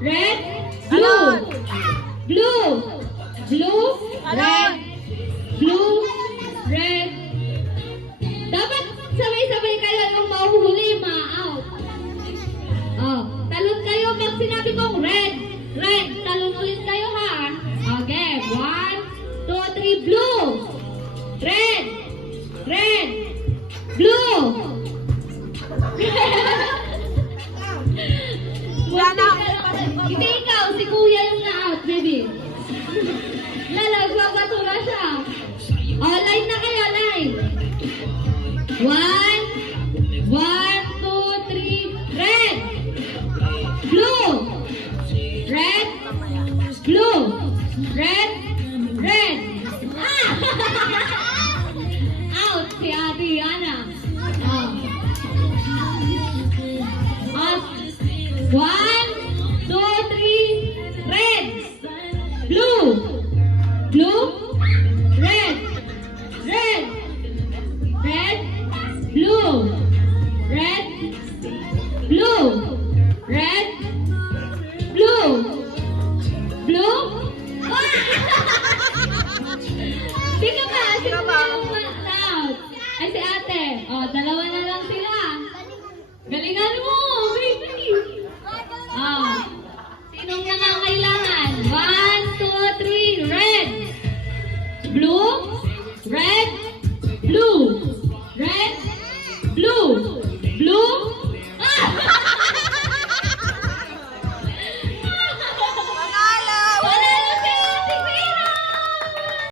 red, blue. Blue, blue, red, blue, red. Dapat sabay-sabay kayo yung mahuhuli, ma-out. Oh, talon kayo pag sinabi kong red. Red, talon ulit kayo ha. Okay, 1, 2, 3, blue. Red, red, blue. Hindi ikaw, si kuya yung na-out, baby. Lalagbabatura siya. Oh, line na kayo, line. 1, 2, 3, red. Blue. Red. Blue. Red.